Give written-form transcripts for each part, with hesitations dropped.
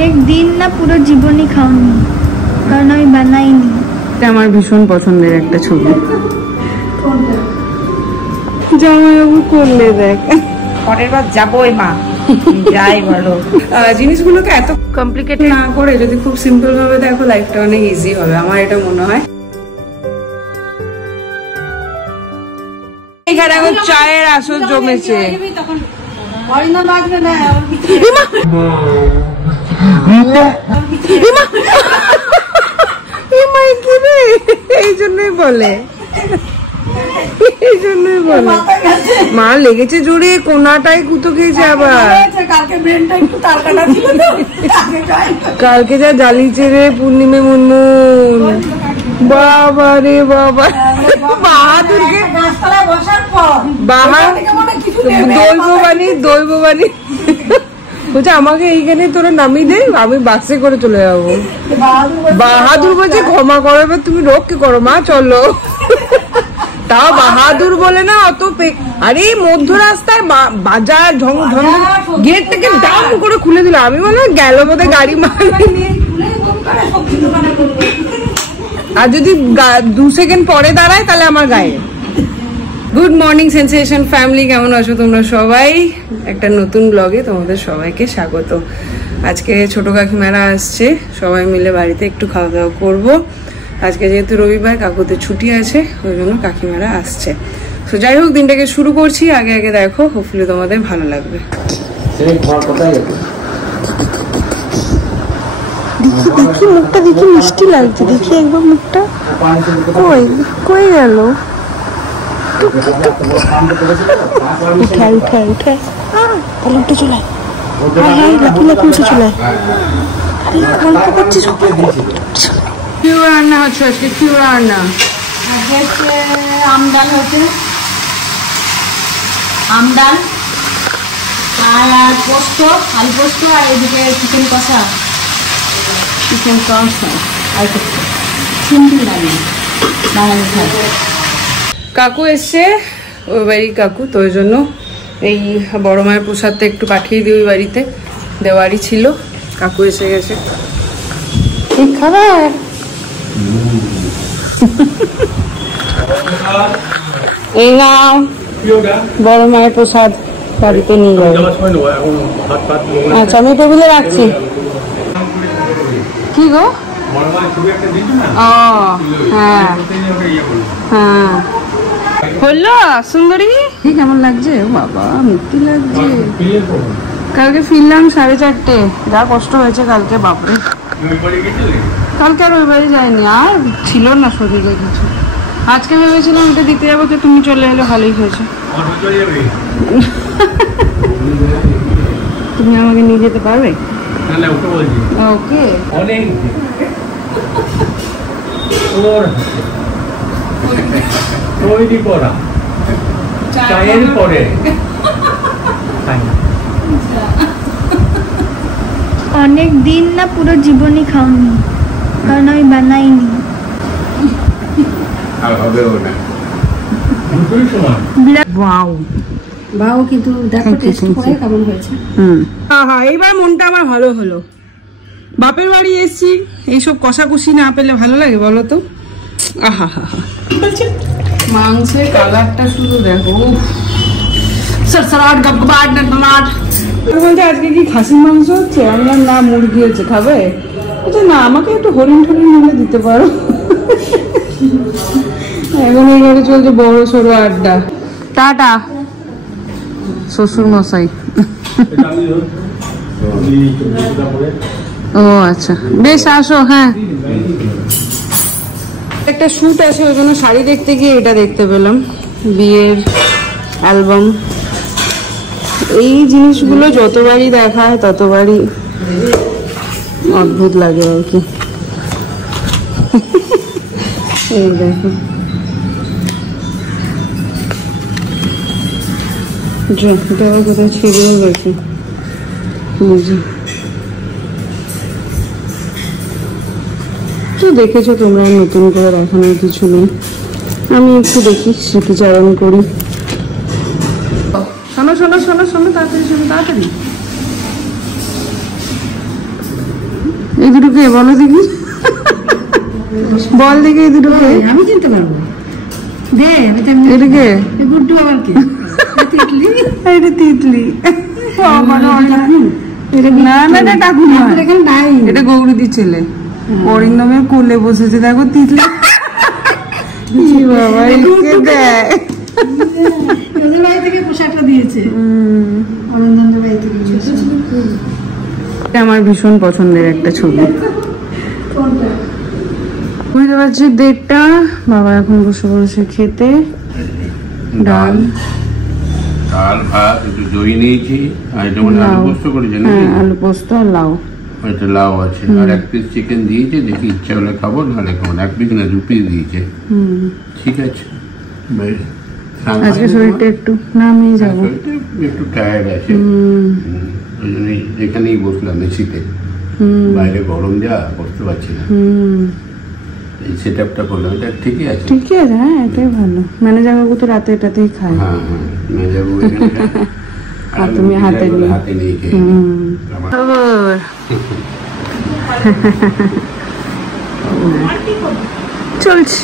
অনেক দিন না পুরো জীবনই খাওনি, কারণ আমি বানাইনি। এটা আমার ভীষণ পছন্দের একটা ছবি। জামাইবাবু করলে দেখ, পরের বার যাবোই মা, যাই বলো। জিনিসগুলোকে এত কমপ্লিকেট না করে যদি খুব সিম্পল ভাবে দেখো, লাইফটা অনেক ইজি হবে, আমার এটা মনে হয়। এখানে এখন চায়ের আসর জমেছে। এই জন্যই বলে, মা লেগেছে জোরে, কোনাটাই কুতো খেয়েছে আবার। কালকে যা জ্বালিয়েছে রে পূর্ণিমে মুনমুন, বাবা রে বাবা। বাহাদুরকে দৈব বানি বলছে আমাকে এইখানে তোরা নামিয়ে দে, আমি বাসে করে চলে যাবো। বাহাদুর বলছে ক্ষমা করো, এবার তুমি রক্ষে করো মা, চলো। তাও বাহাদুর বলে না অত। আরে মধ্য রাস্তায় বাজার গেটটাকে ডাম করে খুলে দিল, আমি বললাম গেল বোধহয় গাড়ি মারিনি। আর যদি 2 সেকেন্ড পরে দাঁড়ায় তাহলে আমার গায়ে। গুড মর্নিং সেন্সেশন ফ্যামিলি, কেমন আছো তোমরা সবাই? একটা নতুন ব্লগে তোমাদের সবাইকে স্বাগত। আজকে ছোট কাকিমারা আসছে, সবাই মিলে বাড়িতে একটু খাওয়া দাওয়া করবো। আজকে যেহেতু রবিবার, কাকুদের ছুটি আছে, ওই জন্য কাকিমারা আসছে। তো যাই হোক, দিনটাকে শুরু করছি। আগে আগে দেখো, হোপফুলি তোমাদের ভালো লাগবে। দেখি দেখি মুখটা, দেখি মিষ্টি লাগছে, দেখি একবার মুখটা। কই কই গেল? উঠায় উঠায় উঠায়, তাহলে উঠে চলে। হ্যাঁ লাকি লাকি উঠে চলে। গল্প করছিস? কি রান্না হচ্ছে আজকে? কি রান্না? আমডাল হচ্ছে, আমডাল আর পোস্ত, আলু পোস্ত, আর এদিকে চিকেন কষা। চিকেন কষা আর সিম্পল রান্না, বাঙালি খাবার। কাকু এসছে, ওই বাড়ির কাকু, তো ওই জন্য এই বড় মায়ের প্রসাদটা একটু পাঠিয়ে দিই। ওই বাড়িতে দেওয়ারি ছিল, কাকু এসে গেছে। ঠিক খাবার এই নাও, বড় মায়ের প্রসাদ বাড়িতে নিয়ে যাবে। আচ্ছা আমি টেবিলে রাখছি। কি গো? ও হ্যাঁ হ্যাঁ, হলো সুন্দরী। কেমন লাগছে? বাবা মিষ্টি লাগছে। কালকে ফিরলাম 4:30, যা কষ্ট হয়েছে কালকে, বাপরে। কালকে আর ওই বাড়ি যায়নি, আর ছিল না শরীরে কিছু। আজকে ভেবেছিলাম ওটা দিতে যাবো, তো তুমি চলে এলে, ভালোই হয়েছে। তুমি আমাকে নিয়ে যেতে পারবে? ওকে। অনেক দিন না পুরো জীবনই খাওনি, কারণ আমি বানাইনি। কিন্তু দেখো টেস্ট করে কেমন হয়েছে। এইবার মনটা আমার ভালো হলো। বাপের বাড়ি এসছি, এইসব কষাকুষি না পেলে ভালো লাগে বলো তো? আহা হা হা, মাংসের কালারটা শুধু দেখো, বলতে আজকে কি খাসির মাংস হচ্ছে? আমরা না মুরগি হচ্ছে, খাবে? আচ্ছা না, আমাকে একটু হরিণ ঠরিণ হলে দিতে পারো। এখন এইভাবে চলছে বড় সড়ো আড্ডা। টাটা শ্বশুর মশাই। ও আচ্ছা, বেশ আসো। হ্যাঁ একটা শুট আছে, ওই জন্য শাড়ি দেখতে গিয়ে এটা দেখতে পেলাম, বিয়ের অ্যালবাম। এই জিনিসগুলো যতবারই দেখায় ততবারই অদ্ভুত লাগে আর কি। এই দেখো, কোথায় ছিঁড়েও গেছে। তো দেখেছো তোমরা, নতুন করে দেখানোর কিছু নেই। আমি একটু দেখি, স্মৃতিচারণ করি। শোনো শোনো শোনো শোনো, তাড়াতাড়ি শোনো, তাড়াতাড়ি। এই দুটো কে বলো দেখি, বল দেখি এই দুটো কে? আমি চিনতে পারবো দে। এটা কে? গুড্ডু আবার কি? এটা তিতলি। না না এটা কাকু নয়, এটা গৌরীদির ছেলে। অরিন্দমের কোলে বসেছে দেখো তিতলি। বাবা একে দেয় ওদের বাড়ি থেকে পোশাকটা দিয়েছে, অরিন্দমের বাড়ি থেকে। এটা আমার ভীষণ পছন্দের একটা ছবি। বুঝতে পারছি 1:30। বাবা এখন বসে বসে খেতে। ডাল, ভাত, একটু দই নিয়েছি, আর এটা মানে আলু পোস্ত করেছে না? হ্যাঁ আলু পোস্ত আর লাউ। এটা লাউ আছে, আর 1 পিস চিকেন দিয়েছে, দেখি ইচ্ছা হলে খাবো, নাহলে খাবো না। 1 পিস না 2 পিস দিয়েছে। ঠিক আছে, বেশ। আজকে শরীরটা একটু নামিয়ে যাবো, একটু টায়ার্ড আছে, ওই জন্যই এখানেই বসলাম এসিতে। বাইরে গরম যা, বসতে পারছি না। এই সেট আপটা করলাম, এটা ঠিকই আছে। ঠিকই আছে, হ্যাঁ এটাই ভালো। ম্যানেজার বাবু তো রাতে এটাতেই খায়। হ্যাঁ হ্যাঁ, ম্যানেজার বাবু এখানে খায়। আর তুমি হাতে নিয়ে খেয়ে চলছে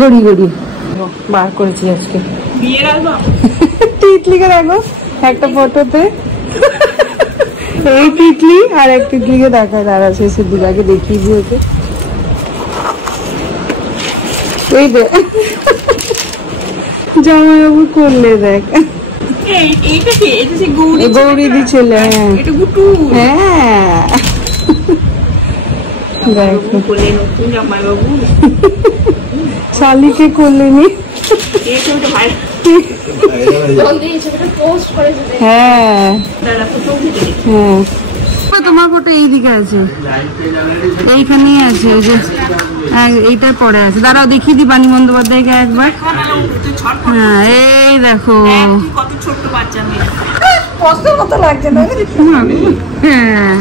গড়ি গড়ি বার করেছি আজকে। তিতলিকে দেখো একটা ফটোতে, এই তিতলি আর এক তিতলিকে দেখায়, তারা শেষের দিকে আগে দেখিয়ে দিয়েছে। এই দেখ জামাইবাবু করলে দেখ, গৌরীদি ছেলে। হ্যাঁ দেখো শালিকে করলেনি। হ্যাঁ হ্যাঁ, তোমার ফটো এইদিকে আছে, এইখানেই আছে, ওই যে এইটা পরে আছে। দাঁড়াও দেখিয়ে দি বাণী বন্দ্যোপাধ্যায়কে একবার। হ্যাঁ এই দেখো, কত ছোট্ট বাচ্চা মেয়ে, কষ্ট কত লাগছে না? হ্যাঁ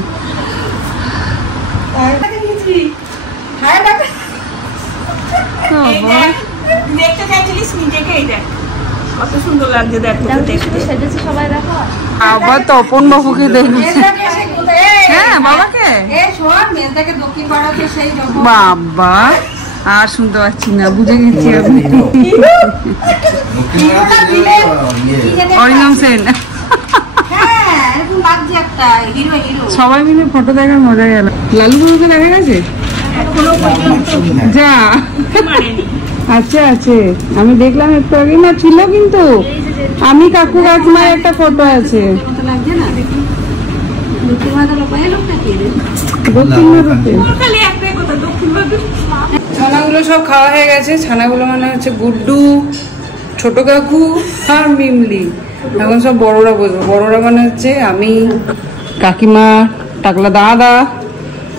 দেখতে চাইছিলিস নিজেকে, এই দেখ কত সুন্দর লাগছে। দেখ সবাই দেখো, আবার তপন বাবুকে দেখবে। হ্যাঁ বাবাকে, বাবা আর শুনতে পাচ্ছি না, বুঝে গেছি আমি। অরিন্দম সেন। সবাই মিলে ফটো দেখার মজা গেল। লালু বাবুকে দেখা গেছে যা? আচ্ছা আছে, আমি দেখলাম একটু আগে, না ছিল কিন্তু আমি কাকু কাকিমার একটা ফটো আছে। ছানাগুলো সব খাওয়া হয়ে গেছে। ছানাগুলো মানে হচ্ছে গুড্ডু, ছোট কাকু আর মিমলি। এখন সব বড়রা বসবো। বড়রা মানে হচ্ছে আমি, কাকিমা, টাকলা দাদা,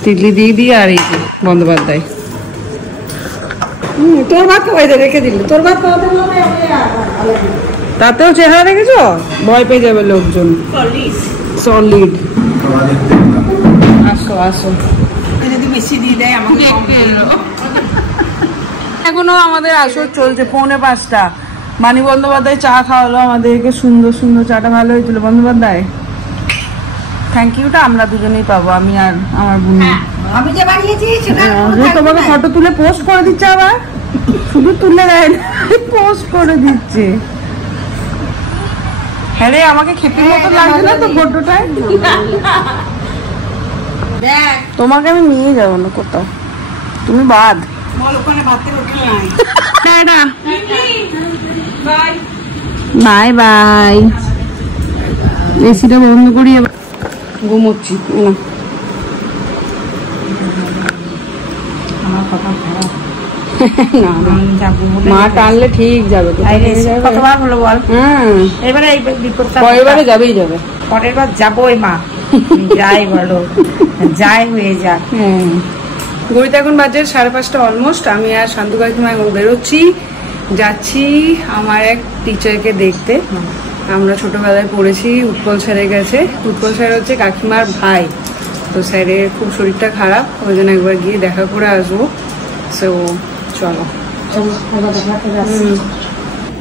তিতলি দিদি আর এই যে বন্দ্যোপাধ্যায়। তোর ভাত খাওয়াই রেখে দিল, তোর ভাত খাওয়াতে তাতেও চেহারা রেখেছ, ভয় পেয়ে যাবে লোকজন। সলিড। আসো আসো, যদি বেশি দিয়ে দেয় আমাকে। এখনো আমাদের আসর চলছে, 4:45। বাণী বন্দ্যোপাধ্যায় চা খাওয়ালো আমাদেরকে, সুন্দর সুন্দর চাটা, ভালো হয়েছিল বন্দ্যোপাধ্যায়। থ্যাংক ইউটা আমরা দুজনেই পাবো, আমি আর আমার বোন। আমি যে বানিয়েছি তোমাকে ফটো তুলে পোস্ট করে দিচ্ছে, আবার শুধু তুলে দেয় না, পোস্ট করে দিচ্ছে। হ্যাঁ রে, আমাকে খেপির মতো লাগছে না তো ফটোটায়? তোমাকে আমি নিয়ে যাবো না কোথাও, তুমি বাদ। Bye bye. এসিটা বন্ধ করি, এবার ঘুমোচ্ছি না। মা টানলে ঠিক যাবে, কতবার হলো বল? এবারে এই বিপদটা এবারে যাবেই যাবে, পরের বার যাবোই মা, যাই বলো যাই হয়ে যাক। ঘড়িতে এখন বাজে 5:30 অলমোস্ট। আমি আর শান্তু কাকিমা এখন বেরোচ্ছি, যাচ্ছি আমার এক টিচারকে দেখতে। আমরা ছোটবেলায় পড়েছি, উৎপল স্যারের কাছে। উৎপল স্যার হচ্ছে কাকিমার ভাই, তো স্যারের খুব শরীরটা খারাপ, ওই জন্য একবার গিয়ে দেখা করে আসবো। সো চলো।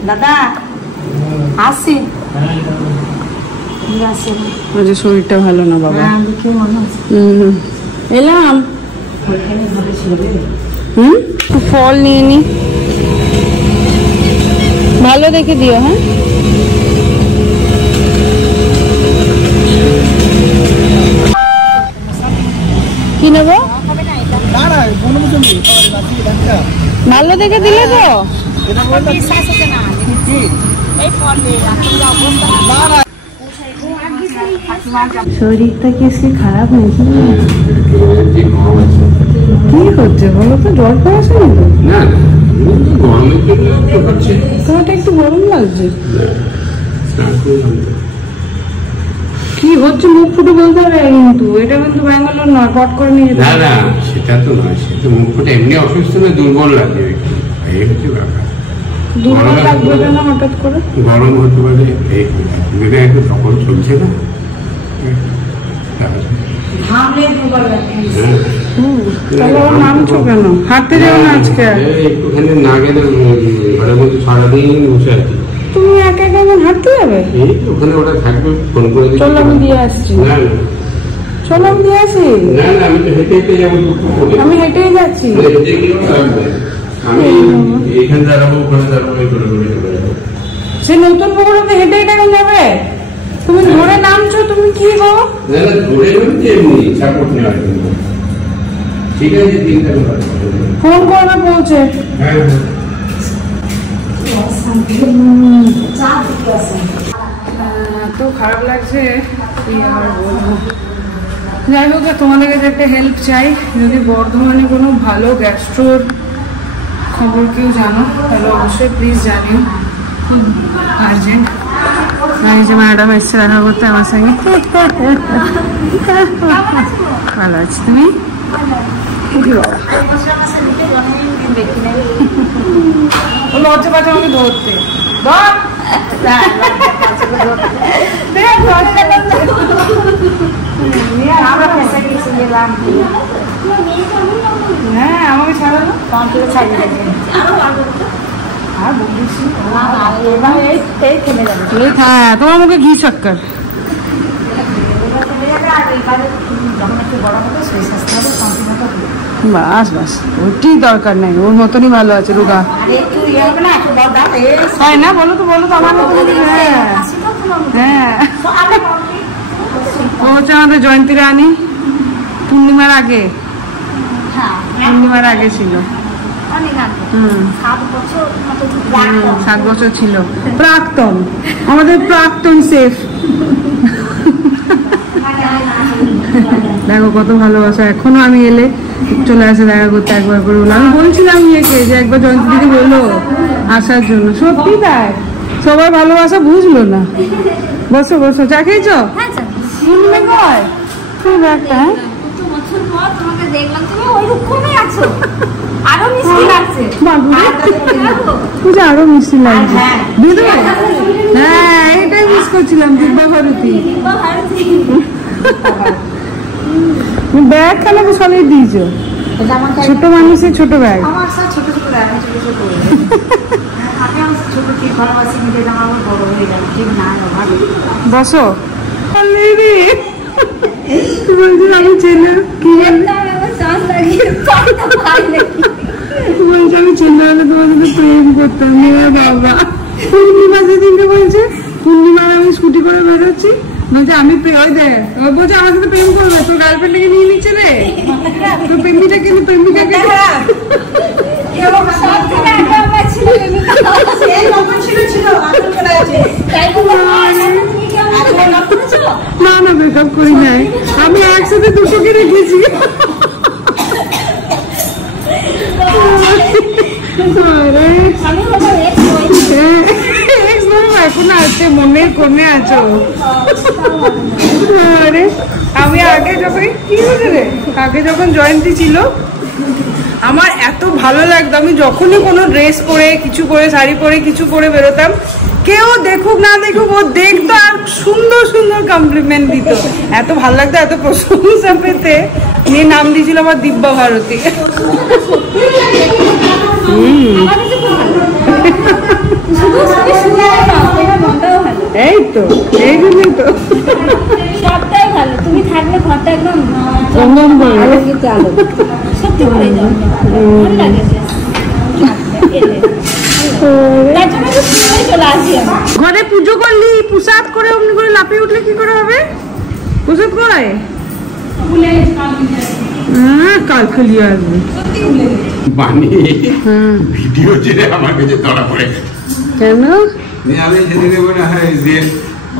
দাদা আসি, শরীরটা ভালো না বাবা। এলাম। ফল নিয়ে নি, ভালো দেখে দিও। হ্যাঁ কি নেবো? ভালো দেখে দিলে তো। শরীরটা কি খারাপ হয়েছে? কি হচ্ছে বলো তো? জ্বর পড়েছে না তো? তোমারটা একটু গরম লাগছে। কি হচ্ছে মুখ ফুটে বলতে হবে কিন্তু, এটা কিন্তু ব্যাঙ্গালোর নয়, পট করে নিয়ে যেতে। না না সেটা তো নয়, সেটা মুখ ফুটে এমনি অসুস্থ না, দুর্বল লাগবে এই হচ্ছে ব্যাপার। দুর্বল লাগবে না হঠাৎ করে? গরম হতে পারে, একটু তখন চলছে না। তাহলে ওর নামছো কেন? হাঁটতে যাও না আজকে? একটুখানি না গেলে ঘরের মধ্যে সারাদিন বসে আছি। তুমি একা একা এখন হাঁটতে যাবে? এই ওখানে ওরা থাকবে, ফোন করে দিচ্ছি। চলো আমি দিয়ে আসছি। না চলো আমি দিয়ে আসি। না না আমি তো হেঁটে হেঁটে যাবো। আমি হেঁটেই যাচ্ছি। হেঁটে গিয়েও লাগবে, আমি এইখানে দাঁড়াবো, ওখানে দাঁড়াবো, এই করে করে চলে যাবো। সে নতুন পুকুরেতে হেঁটে হেঁটে এখন যাবে? তুমি ধরে নামছো, তুমি কি গো? না না ধরে নামছি, এমনি সাপোর্ট নেওয়ার জন্য। ঠিক আছে, তিনটা ফোন করবে পৌঁছে। হ্যাঁ তো খারাপ লাগছে, কি আর বলবো। যাই হোক, তোমাদের কাছে একটা হেল্প চাই। যদি বর্ধমানে কোনো ভালো গ্যাস্ট্রোর খবর কেউ জানো তাহলে অবশ্যই প্লিজ জানিও, খুব আর্জেন্ট। এই যে ম্যাডাম এসছে দেখা করতে আমার সঙ্গে। ভালো আছি, তুমি? লজ্জা পাচ্ছে আমাকে ধরতে। হ্যাঁ আমাকে ছাড়ালো, হ্যাঁ তোমার মুখে ঘি চক্কর। বাস বাস, ওইটি দরকার নেই, ওর মতনই ভালো আছে রোগা। হয় না? বলো তো বলো তো আমার মতো। হ্যাঁ হ্যাঁ, ও হচ্ছে আমাদের জয়ন্তী রানী। পূর্ণিমার আগে, পূর্ণিমার আগে ছিল। 7 বছর ছিল। প্রাক্তন, আমাদের প্রাক্তন সেফ। দেখো কত ভালোবাসা, এখনো আমি এলে চলে আসে দেখা করতে একবার করে। বলো, আমি বলছিলাম ইয়েকে যে একবার জয়ন্তী দিদি বললো আসার জন্য, সত্যি তাই। সবার ভালোবাসা বুঝলো না। বসো বসো, চা খেয়েছো? পূর্ণিমা কয় খুব একটা। হ্যাঁ আরো মিষ্টি লাগছে। আরো মিষ্টি লাগছে। হ্যাঁ এটাই মিস করছিলাম, দিব্যা ভারতী। ব্যাগ খানা তো সবাই দিয়েছো, ছোট মানুষের ছোট ব্যাগ। বসো। বলছি আমি ছেলে কি বলছি, আমি ছেলেবেলা তোমার সাথে প্রেম করতাম। বাবা পূর্ণিমা সেদিনকে বলছে, পূর্ণিমার আমি স্কুটি করে বেরোচ্ছি, বলছে আমি ওই দেখ, বলছে আমার সাথে প্রেম করবে, তোর গার্লফ্রেন্ডকে নিয়ে নিচ্ছে রে, তোর প্রেমিকাকে প্রেমিকাকে। না না ব্রেকআপ করি নাই, আমি একসাথে দুটোকে রেখেছি। এখন আছে মনে কোনে আছো? আরে আমি আগে যখন কি হয়েছে রে, আগে যখন জয়ন্তী ছিল আমার এত ভালো লাগতো, আমি যখনই কোনো ড্রেস পরে কিছু পরে শাড়ি পরে কিছু পরে বেরোতাম, কেউ দেখুক না দেখুক ও দেখতো আর সুন্দর সুন্দর কমপ্লিমেন্ট দিত। এত ভালো লাগতো, এত প্রশংসা পেতে, নিয়ে নাম দিয়েছিল আমার দিব্যা ভারতী। এই তো এই জন্যই তো সবটাই ভালো, তুমি থাকলে ঘরটা একদম গঙ্গম করে। সত্যি করে যাও, ভালো লাগে। ঘরে পুজো করলি, প্রসাদ করে অমনি করে লাফিয়ে উঠলে কি করে হবে? প্রসাদ করায় কাল খেলিয়ে আসবে ভিডিও ছেড়ে আমার কাছে ধরা পড়ে। কেন? আমি সেদিনে মনে হয় যে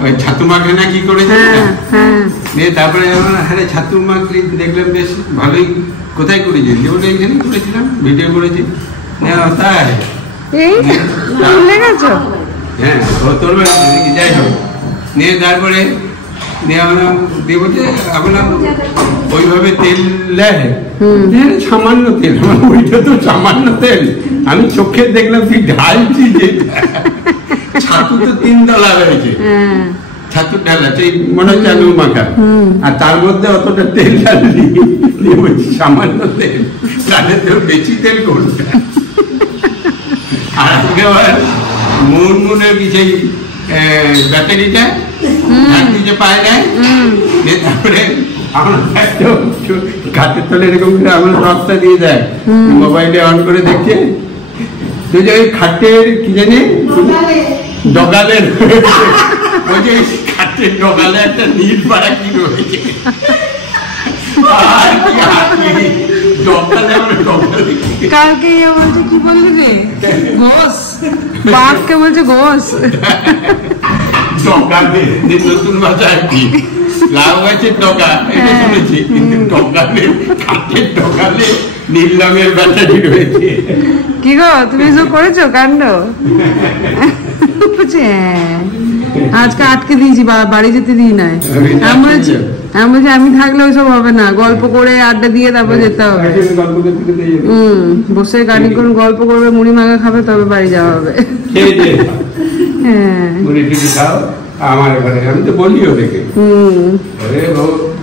ওই ছাতু মাখলে না কি করেছে, তারপরে হ্যাঁ ছাতু মাখলি দেখলাম বেশ ভালোই। কোথায় করেছি? বলে এখানে করেছিলাম, ভিডিও করেছি। তাই ভুলে গেছো? হ্যাঁ তোর যাই হোক নিয়ে তারপরে দেবো যে আমরা ওইভাবে তেল নেয়, সামান্য তেল, ওইটা তো সামান্য তেল। আমি চোখে দেখলাম তুই ঢালছি যে ছাতু তো 3 ডলা হয়েছে, ছাতু ঢালা সেই মনে হচ্ছে আলু মাখা, আর তার মধ্যে অতটা তেল ঢালি বলছি সামান্য তেল, তাহলে তো বেশি তেল করবে। আর আবার মুনমুনের সেই ব্যাটারিটা যে পায় যায়, তারপরে আমার খাটের তলে এরকম করে আমার রক্তা দিয়ে দেয়, মোবাইলে অন করে দেখছে তুই যে ওই খাটের কি জানি ডগালের ওই যে খাটের ডগালে একটা নীল পাড়া কি রয়েছে, কালকে বলছে কি বললি রে, ঘোষ বাঘকে বলছে ঘোষ। নতুন ভাষা আর কি, লাউ গাছের ডগা এটা শুনেছি, কিন্তু ডগালে খাটের ডগালে নীল রঙের ব্যাটারি রয়েছে। কি গো তুমি এসব করেছো কাণ্ড? আজকে আটকে দিয়েছি, বাড়ি যেতে দিই নাই। আমি বলছি আমি থাকলে ওইসব হবে না, গল্প করে আড্ডা দিয়ে তারপর যেতে হবে। বসে গাড়ি করে গল্প করবে, মুড়ি মাখা খাবে, তবে বাড়ি যাওয়া হবে। হ্যাঁ আমার ঘরে আমি তো বলি ওদেরকে,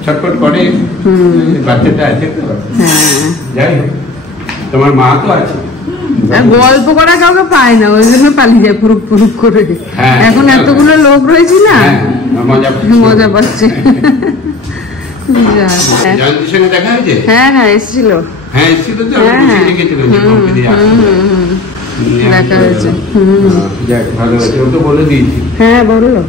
ছটফট করে, বাচ্চাটা আছে তো। যাই হোক তোমার মা তো আছে, গল্প করা কাউকে পায় না, ওই জন্য পালিয়ে যায় ফুরুক ফুরুক করে। এখন এতগুলো লোক রয়েছি না, মজা পাচ্ছে। দেখা হয়েছে? হ্যাঁ হ্যাঁ এসেছিল, দেখা হয়েছে। হ্যাঁ বললো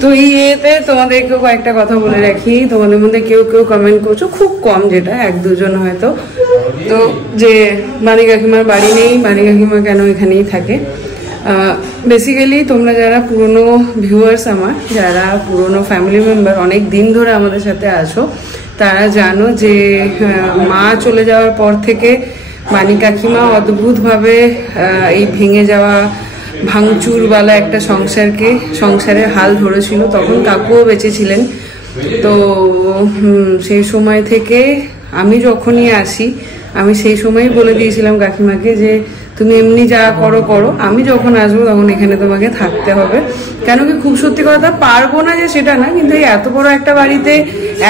তো। ইয়েতে তোমাদেরকে কয়েকটা কথা বলে রাখি, তোমাদের মধ্যে কেউ কেউ কমেন্ট করছো, খুব কম, যেটা 1-2 হয়তো, তো যে বাড়ি কাকিমার বাড়ি নেই, বাড়ি কাকিমা কেন এখানেই থাকে। বেসিক্যালি তোমরা যারা পুরনো ভিউয়ার্স, আমার যারা পুরনো ফ্যামিলি মেম্বার, অনেক দিন ধরে আমাদের সাথে আছো, তারা জানো যে মা চলে যাওয়ার পর থেকে বাণী কাকিমা অদ্ভুতভাবে এই ভেঙে যাওয়া ভাঙচুরওয়ালা একটা সংসারের হাল ধরেছিল। তখন কাকুও বেঁচে ছিলেন। তো সেই সময় থেকে আমি যখনই আসি, আমি সেই সময়ই বলে দিয়েছিলাম কাকিমাকে যে তুমি এমনি যা করো করো, আমি যখন আসবো তখন এখানে তোমাকে থাকতে হবে। কেন কি, খুব সত্যি কথা, পারবো না যে সেটা না, কিন্তু এই এত বড় একটা বাড়িতে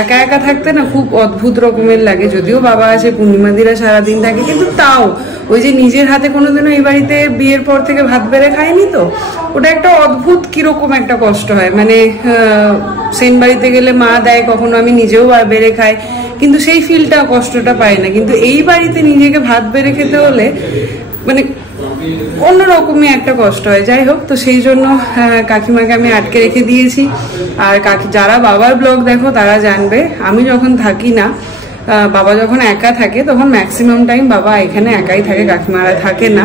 একা একা থাকতে না খুব অদ্ভুত রকমের লাগে। যদিও বাবা আছে, পূর্ণিমাদিরা সারাদিন থাকে, কিন্তু তাও ওই যে নিজের হাতে কোনোদিনও এই বাড়িতে বিয়ের পর থেকে ভাত বেড়ে খায়নি, তো ওটা একটা অদ্ভুত কিরকম একটা কষ্ট হয়। মানে সেন বাড়িতে গেলে মা দেয়, কখনো আমি নিজেও বেড়ে খাই, কিন্তু সেই ফিলটা, কষ্টটা পাই না। কিন্তু এই বাড়িতে নিজেকে ভাত বেড়ে খেতে হলে মানে অন্যরকমই একটা কষ্ট হয়। যাই হোক, তো সেই জন্য কাকিমাকে আমি আটকে রেখে দিয়েছি। আর যারা বাবার ব্লগ দেখো তারা জানবে, আমি যখন থাকি না, বাবা যখন একা থাকে, তখন ম্যাক্সিমাম টাইম বাবা এখানে একাই থাকে, কাকিমারা থাকে না।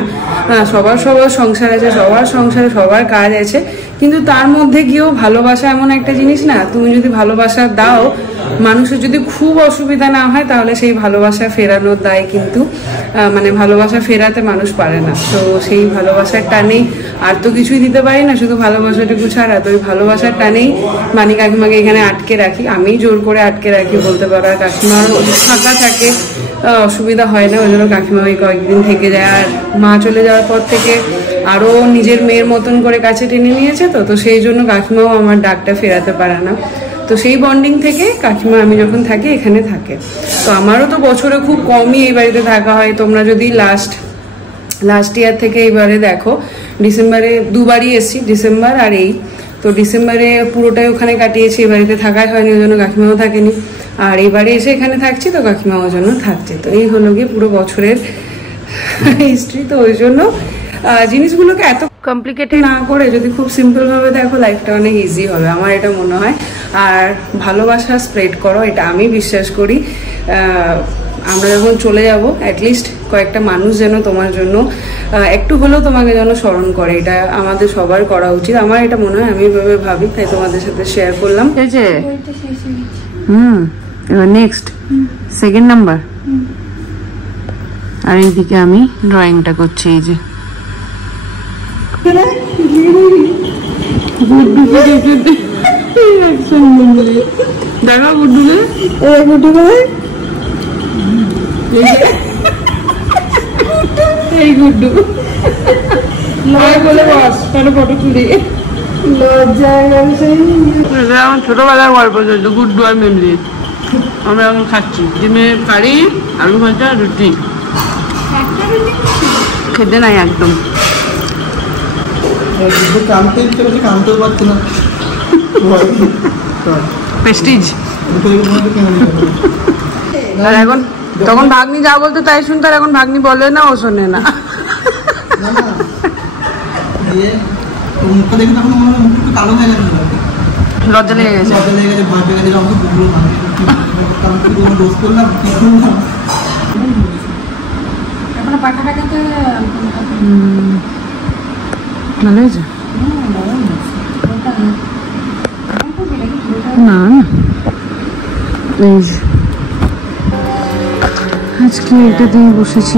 সবার সংসার আছে, সবার সংসারে সবার কাজ আছে, কিন্তু তার মধ্যে গিয়েও ভালোবাসা এমন একটা জিনিস না, তুমি যদি ভালোবাসা দাও, মানুষের যদি খুব অসুবিধা না হয়, তাহলে সেই ভালোবাসা ফেরানোর দায় কিন্তু মানে ভালোবাসা ফেরাতে মানুষ পারে না। তো সেই ভালোবাসার টানেই, আর তো কিছুই দিতে পারি না, শুধু ভালোবাসাটুকু ছাড়া। তো ওই ভালোবাসার টানেই বাণী কাকিমাকে এখানে আটকে রাখি, আমি জোর করে আটকে রাখি বলতে পারো। আর কাকিমার ফাঁকা থাকে, অসুবিধা হয় না, ওই জন্য কাকিমা ওই কয়েকদিন থেকে যায়। আর মা চলে যাওয়ার পর থেকে আরও নিজের মেয়ের মতন করে কাছে টেনে নিয়েছে, তো সেই জন্য কাকিমাও আমার ডাকটা ফেরাতে পারে না। তো সেই বন্ডিং থেকে কাকিমা আমি যখন থাকি এখানে থাকে। তো আমারও তো বছরে খুব কমই এই বাড়িতে থাকা হয়। তোমরা যদি লাস্ট ইয়ার থেকে এইবারে দেখো, ডিসেম্বরে 2বারই এসছি, ডিসেম্বর আর এই। তো ডিসেম্বরে পুরোটাই ওখানে কাটিয়েছি, এই বাড়িতে থাকাই হয়নি, ওই জন্য কাকিমাও থাকেনি। আর এইবারে এসে এখানে থাকছি, তো কাকিমা ওই জন্য থাকছে। তো এই হলো গিয়ে পুরো বছরের হিস্ট্রি। তো ওই জন্য জিনিসগুলোকে এত কমপ্লিকেটেড না করে যদি খুব সিম্পল ভাবে দেখো, লাইফটা অনেক ইজি হবে, আমার এটা মনে হয়। আর ভালোবাসা স্প্রেড করো, এটা আমি বিশ্বাস করি। আমরা যখন চলে যাব, অ্যাটলিস্ট কয়েকটা মানুষ যেন তোমার জন্য একটু হলেও তোমাকে যেন স্মরণ করে, এটা আমাদের সবার করা উচিত। আমার এটা মনে হয়, আমি এভাবে ভাবি, তাই তোমাদের সাথে শেয়ার করলাম। ঠিক আছে, এবার নেক্সট সেকেন্ড নাম্বার। আর এইদিকে আমি ড্রয়িংটা করছি, এই যে দেখা গুড্ডুকে, এই গুড্ডু বলে বস তাহলে ফটো তুলি। আমার ছোটবেলার গল্প চলতো, গুড্ডু আর মেমলি। আমরা এখন খাচ্ছি ডিমের কারি, আলু ভাজা, রুটি। খেতে নাই একদম। প্রেস্টিজ। আর এখন তখন ভাগ্নি যা বলতো তাই শুনতো, আর এখন ভাগ্নি বলে না, ও শোনে না। লজ্জা লেগে গেছে। ভালো হয়েছে না? আজকে এটা দিয়ে বসেছি।